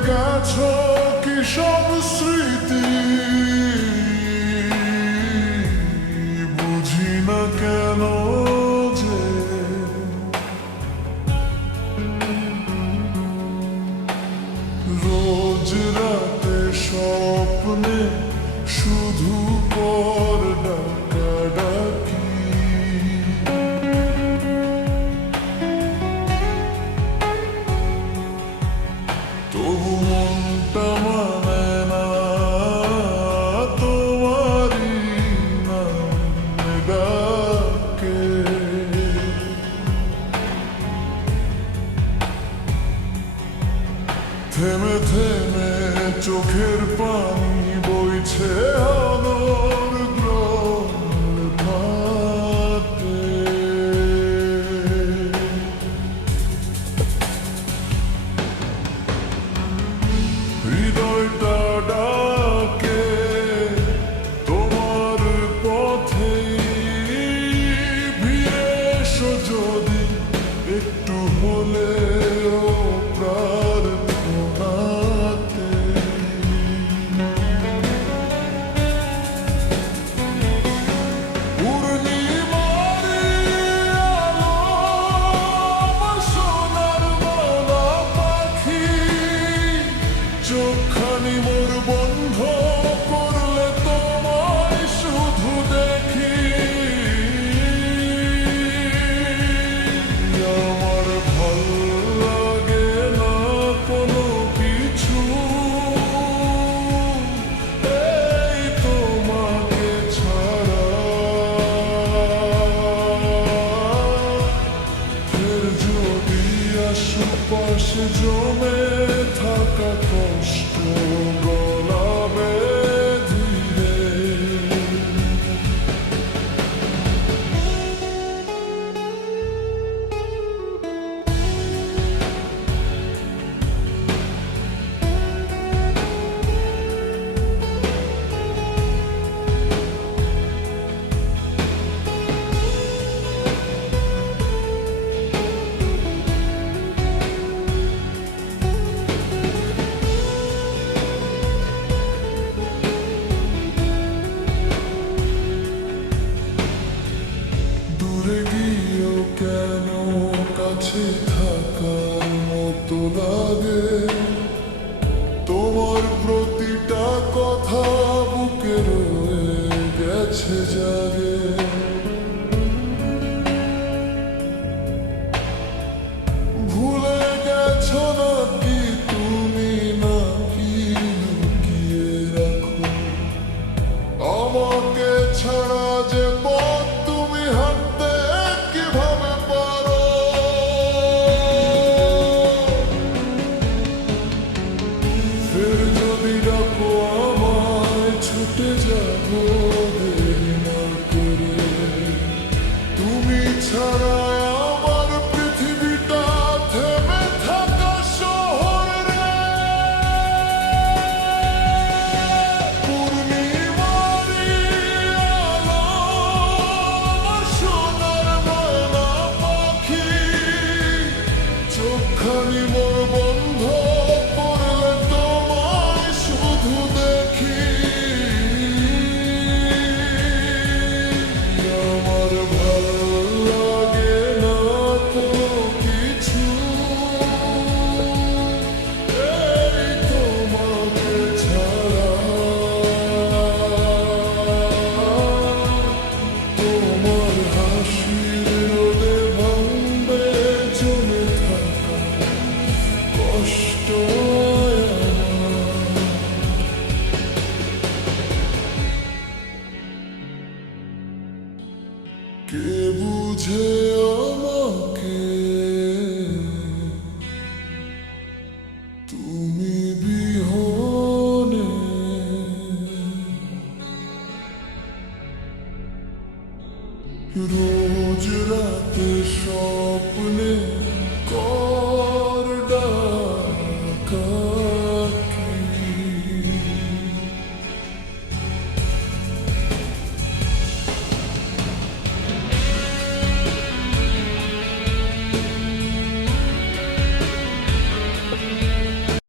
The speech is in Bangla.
গেছ কিসব শ্রী থেমে থেমে চোখের পানি বইছে আ তোমার প্রতিটা কথা বুকে গেছে জাগে। রোজ রাতে স্বপ্নে